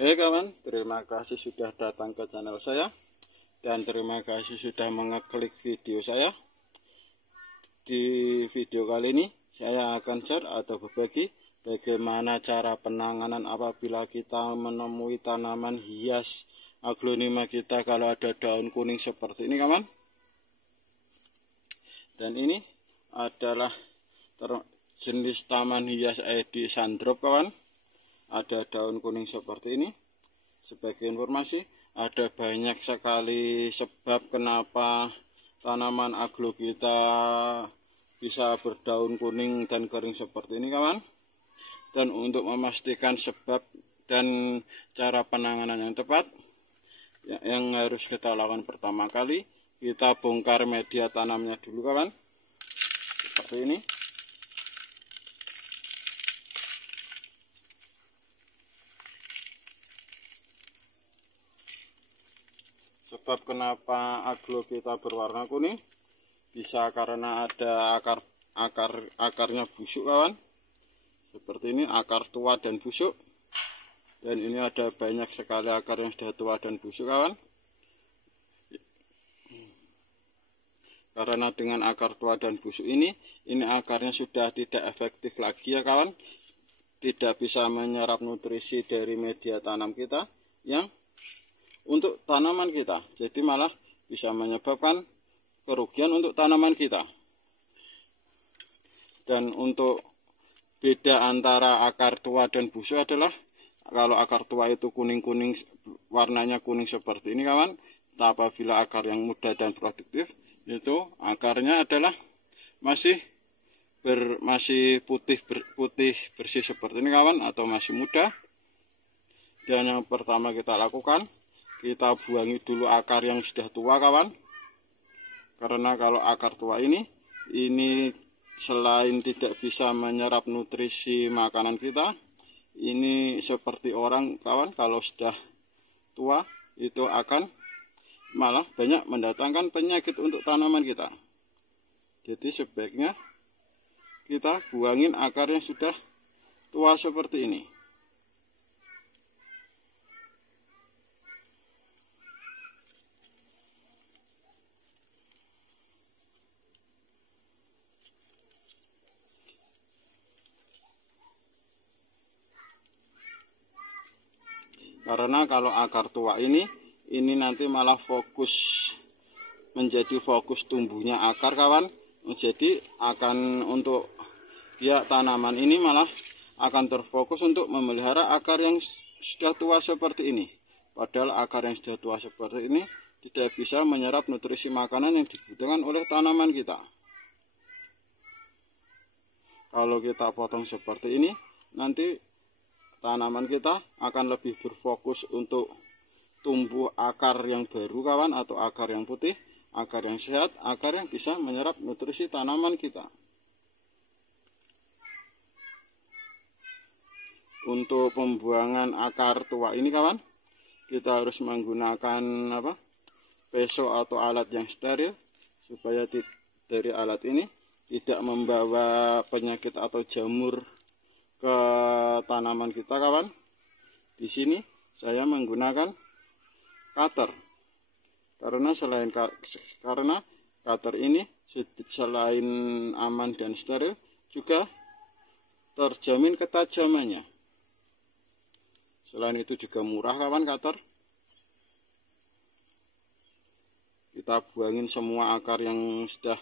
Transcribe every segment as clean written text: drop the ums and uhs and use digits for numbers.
Hei kawan, terima kasih sudah datang ke channel saya dan terima kasih sudah mengeklik video saya. Di video kali ini saya akan share atau berbagi bagaimana cara penanganan apabila kita menemui tanaman hias aglonema kita kalau ada daun kuning seperti ini kawan. Dan ini adalah jenis taman hias Aedes Sandrop kawan. Ada daun kuning seperti ini. Sebagai informasi, ada banyak sekali sebab kenapa tanaman aglo kita bisa berdaun kuning dan kering seperti ini kawan. Dan untuk memastikan sebab dan cara penanganan yang tepat, yang harus kita lakukan pertama kali, kita bongkar media tanamnya dulu kawan, seperti ini. Sebab kenapa aglo kita berwarna kuning, bisa karena ada akarnya busuk kawan, seperti ini, akar tua dan busuk. Dan ini ada banyak sekali akar yang sudah tua dan busuk kawan. Karena dengan akar tua dan busuk ini akarnya sudah tidak efektif lagi ya kawan, tidak bisa menyerap nutrisi dari media tanam kita yang untuk tanaman kita, jadi malah bisa menyebabkan kerugian untuk tanaman kita. Dan untuk beda antara akar tua dan busuk adalah kalau akar tua itu kuning-kuning, warnanya kuning seperti ini kawan. Apabila akar yang muda dan produktif, itu akarnya adalah masih putih bersih seperti ini kawan, atau masih muda. Dan yang pertama kita lakukan, kita buangi dulu akar yang sudah tua kawan. Karena kalau akar tua ini selain tidak bisa menyerap nutrisi makanan kita, ini seperti orang kawan, kalau sudah tua itu akan malah banyak mendatangkan penyakit untuk tanaman kita. Jadi sebaiknya kita buangin akar yang sudah tua seperti ini. Karena kalau akar tua ini nanti malah menjadi fokus tumbuhnya akar kawan. Jadi akan untuk tanaman ini malah akan terfokus untuk memelihara akar yang sudah tua seperti ini. Padahal akar yang sudah tua seperti ini tidak bisa menyerap nutrisi makanan yang dibutuhkan oleh tanaman kita. Kalau kita potong seperti ini, nanti tanaman kita akan lebih berfokus untuk tumbuh akar yang baru kawan, atau akar yang putih, akar yang sehat, akar yang bisa menyerap nutrisi tanaman kita. Untuk pembuangan akar tua ini kawan, kita harus menggunakan peso atau alat yang steril, supaya dari alat ini tidak membawa penyakit atau jamur ke tanaman kita kawan. Di sini saya menggunakan cutter, karena cutter ini selain aman dan steril, juga terjamin ketajamannya. Selain itu juga murah kawan cutter. Kita buangin semua akar yang sudah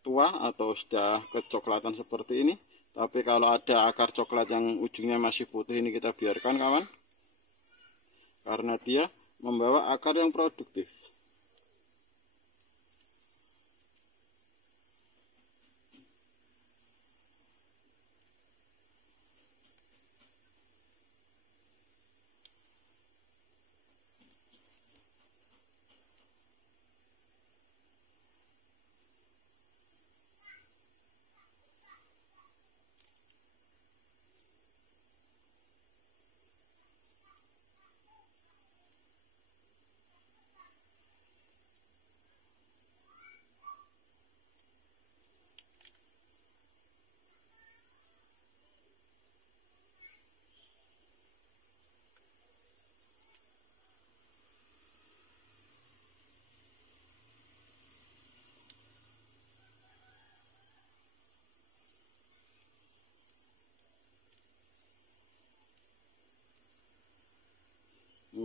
tua atau sudah kecoklatan seperti ini. Tapi kalau ada akar coklat yang ujungnya masih putih, ini kita biarkan kawan, karena dia membawa akar yang produktif.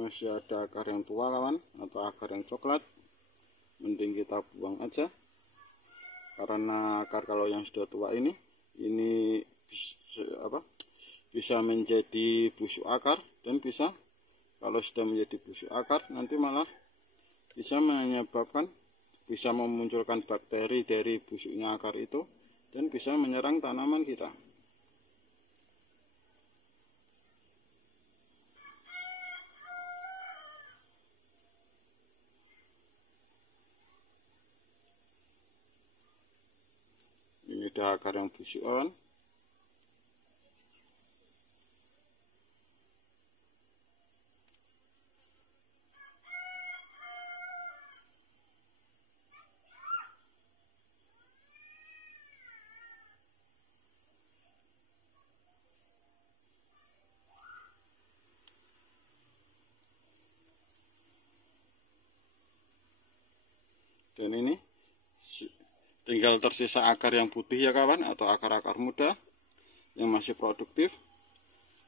masih ada akar yang tua kawan, atau akar yang coklat, mending kita buang aja, karena akar kalau yang sudah tua ini bisa menjadi busuk akar, dan bisa kalau sudah menjadi busuk akar nanti malah bisa memunculkan bakteri dari busuknya akar itu dan bisa menyerang tanaman kita. Ini ada akar yang busuk kawan. Dan ini tinggal tersisa akar yang putih ya kawan, atau akar-akar muda yang masih produktif.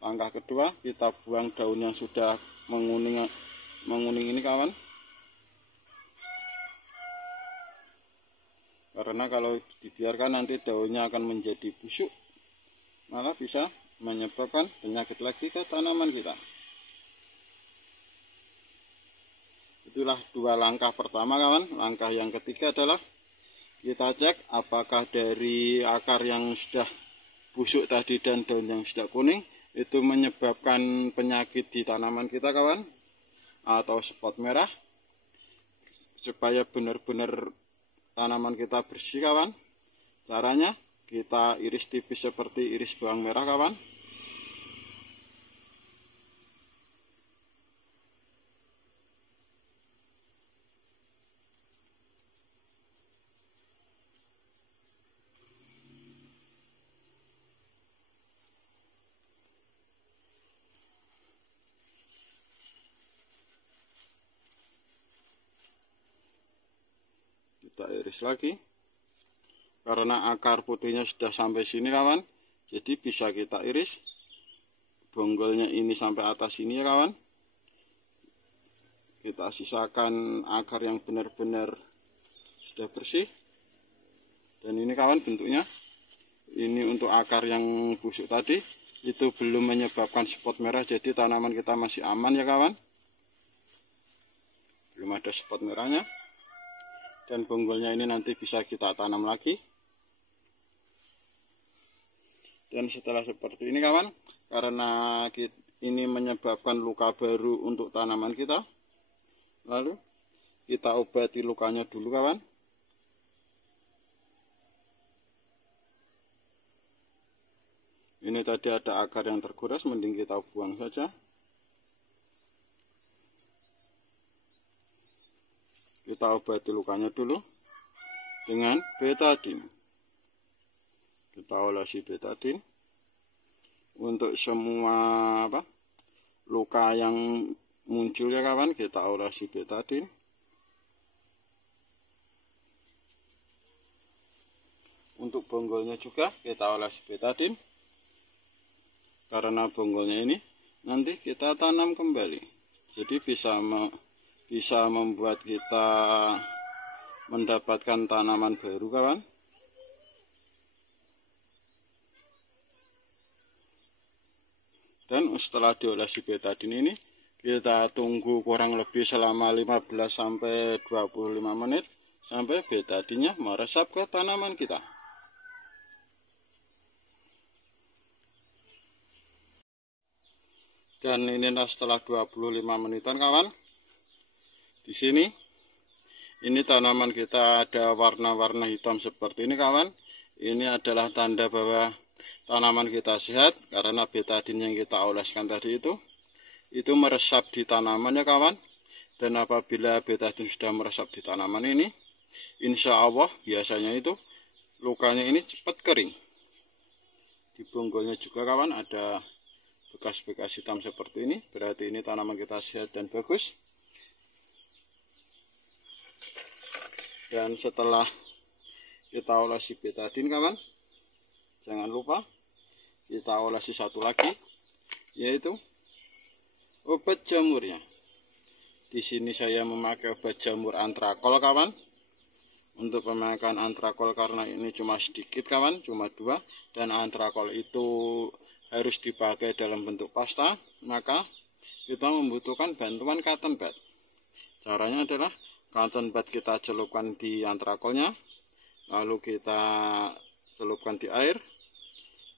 Langkah kedua, kita buang daun yang sudah menguning ini kawan, karena kalau dibiarkan nanti daunnya akan menjadi busuk, malah bisa menyebabkan penyakit lagi ke tanaman kita. Itulah dua langkah pertama kawan. Langkah yang ketiga adalah kita cek apakah dari akar yang sudah busuk tadi dan daun yang sudah kuning itu menyebabkan penyakit di tanaman kita kawan, atau spot merah. Supaya benar-benar tanaman kita bersih kawan, caranya kita iris tipis seperti iris bawang merah kawan. Kita iris lagi, karena akar putihnya sudah sampai sini kawan, jadi bisa kita iris bonggolnya ini sampai atas sini ya kawan. Kita sisakan akar yang benar-benar sudah bersih. Dan ini kawan bentuknya, ini untuk akar yang busuk tadi itu belum menyebabkan spot merah, jadi tanaman kita masih aman ya kawan, belum ada spot merahnya. Dan bonggolnya ini nanti bisa kita tanam lagi. Dan setelah seperti ini kawan, karena ini menyebabkan luka baru untuk tanaman kita, lalu kita obati lukanya dulu kawan. Ini tadi ada akar yang tergores, mending kita buang saja. Kita obati lukanya dulu dengan betadin. Kita olesi betadin untuk semua luka yang muncul ya kawan, kita olesi betadin. Untuk bonggolnya juga kita olesi betadin, karena bonggolnya ini nanti kita tanam kembali, jadi bisa membuat kita mendapatkan tanaman baru kawan. Dan setelah diolesi betadin ini, kita tunggu kurang lebih selama 15-25 menit sampai betadinnya meresap ke tanaman kita. Dan inilah setelah 25 menitan kawan. Di sini ini tanaman kita ada warna-warna hitam seperti ini kawan. Ini adalah tanda bahwa tanaman kita sehat, karena betadin yang kita oleskan tadi itu meresap di tanaman ya kawan. Dan apabila betadin sudah meresap di tanaman ini, insya Allah biasanya itu lukanya ini cepat kering. Di bonggolnya juga kawan ada bekas-bekas hitam seperti ini, berarti ini tanaman kita sehat dan bagus. Dan setelah kita olesi betadin kawan, jangan lupa kita olesi satu lagi, yaitu obat jamurnya. Di sini saya memakai obat jamur antrakol kawan. Untuk pemakaian antrakol karena ini cuma sedikit kawan, cuma 2, dan antrakol itu harus dipakai dalam bentuk pasta, maka kita membutuhkan bantuan cotton bud. Caranya adalah cotton bud kita celupkan di antrakolnya, lalu kita celupkan di air,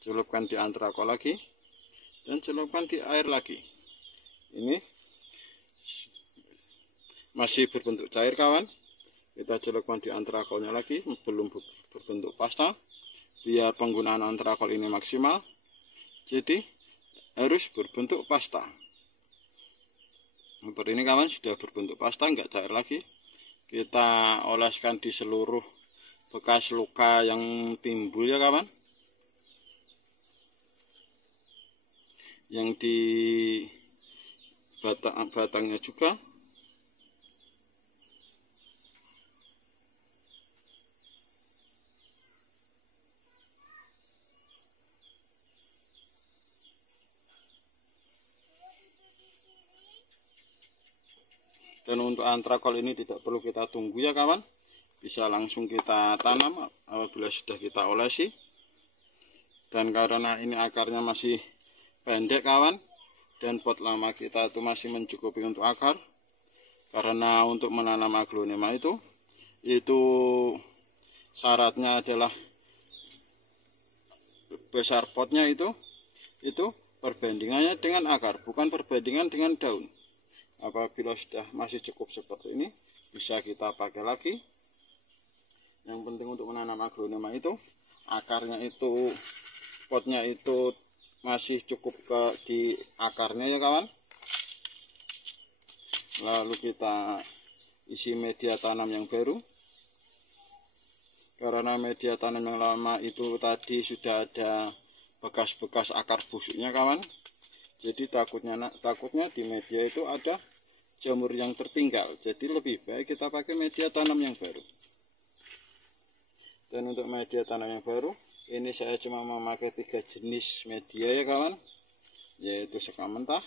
celupkan di antrakol lagi, dan celupkan di air lagi. Ini masih berbentuk cair kawan. Kita celupkan di antrakolnya lagi, belum berbentuk pasta, biar penggunaan antrakol ini maksimal. Jadi harus berbentuk pasta. Seperti ini kawan, sudah berbentuk pasta, enggak cair lagi. Kita oleskan di seluruh bekas luka yang timbul ya kawan, yang di batangnya juga. Dan untuk antrakol ini tidak perlu kita tunggu ya kawan, bisa langsung kita tanam apabila sudah kita olesi. Dan karena ini akarnya masih pendek kawan, dan pot lama kita itu masih mencukupi untuk akar, karena untuk menanam aglonema itu syaratnya adalah besar potnya itu perbandingannya dengan akar, bukan perbandingan dengan daun. Apabila sudah masih cukup seperti ini, bisa kita pakai lagi. Yang penting untuk menanam aglonema itu akarnya itu, potnya itu masih cukup di akarnya ya kawan. Lalu kita isi media tanam yang baru, karena media tanam yang lama itu tadi sudah ada bekas-bekas akar busuknya kawan. Jadi takutnya di media itu ada jamur yang tertinggal. Jadi lebih baik kita pakai media tanam yang baru. Dan untuk media tanam yang baru, ini saya cuma memakai 3 jenis media ya kawan, yaitu sekam mentah,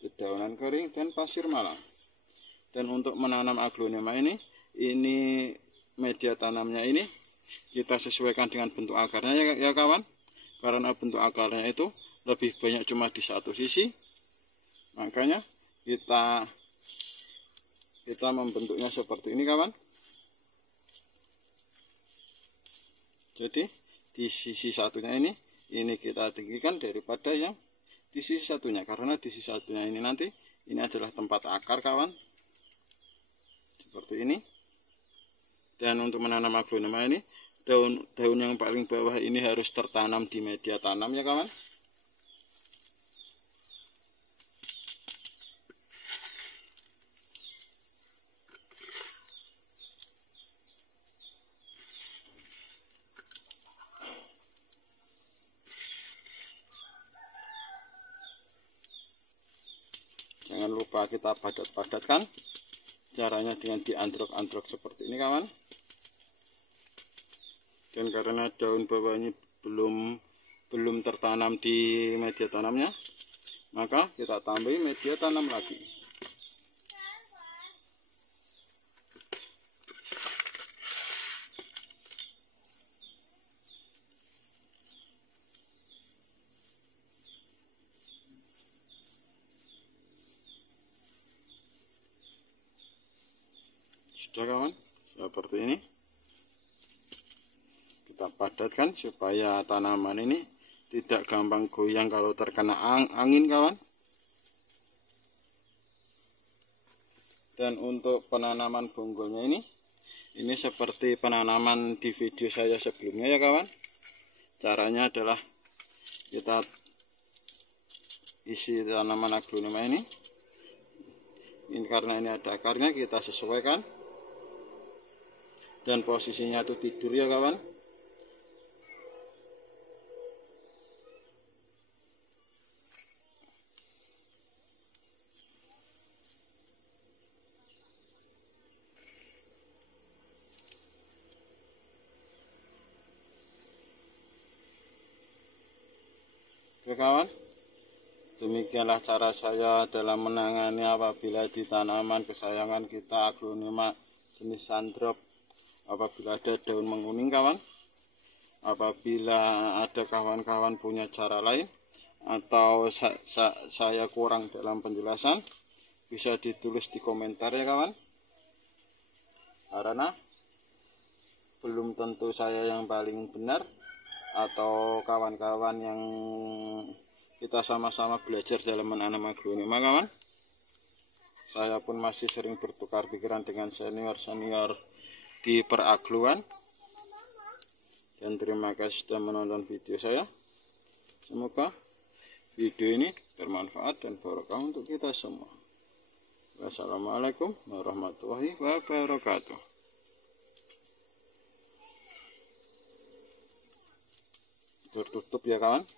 dedaunan kering, dan pasir malang. Dan untuk menanam aglonema ini media tanamnya ini kita sesuaikan dengan bentuk akarnya ya kawan. Karena bentuk akarnya itu lebih banyak cuma di satu sisi, makanya kita membentuknya seperti ini kawan. Jadi di sisi satunya ini kita tinggikan daripada yang di sisi satunya, karena di sisi satunya ini nanti ini adalah tempat akar kawan, seperti ini. Dan untuk menanam aglonema ini, daun yang paling bawah ini harus tertanam di media tanam ya kawan. Jangan lupa kita padat-padatkan. Caranya dengan diantrok-antrok seperti ini kawan. Dan karena daun bawah ini belum tertanam di media tanamnya, maka kita tambahi media tanam lagi. Sudah kawan, seperti ini. Kita padatkan supaya tanaman ini tidak gampang goyang kalau terkena angin kawan. Dan untuk penanaman bonggolnya ini seperti penanaman di video saya sebelumnya ya kawan. Caranya adalah kita isi tanaman aglonema ini karena ini ada akarnya, kita sesuaikan. Dan posisinya itu tidur ya kawan. Oke kawan, Demikianlah cara saya dalam menangani apabila di tanaman kesayangan kita aglonema jenis Sandrop apabila ada daun menguning kawan. Apabila ada kawan-kawan punya cara lain atau saya kurang dalam penjelasan, bisa ditulis di komentar ya kawan, karena belum tentu saya yang paling benar atau kawan-kawan yang kita sama-sama belajar dalam menanam aglonema kawan. Saya pun masih sering bertukar pikiran dengan senior-senior di peragluan. Dan terima kasih sudah menonton video saya. Semoga video ini bermanfaat dan barokah untuk kita semua. Wassalamualaikum warahmatullahi wabarakatuh. Tertutup ya kawan.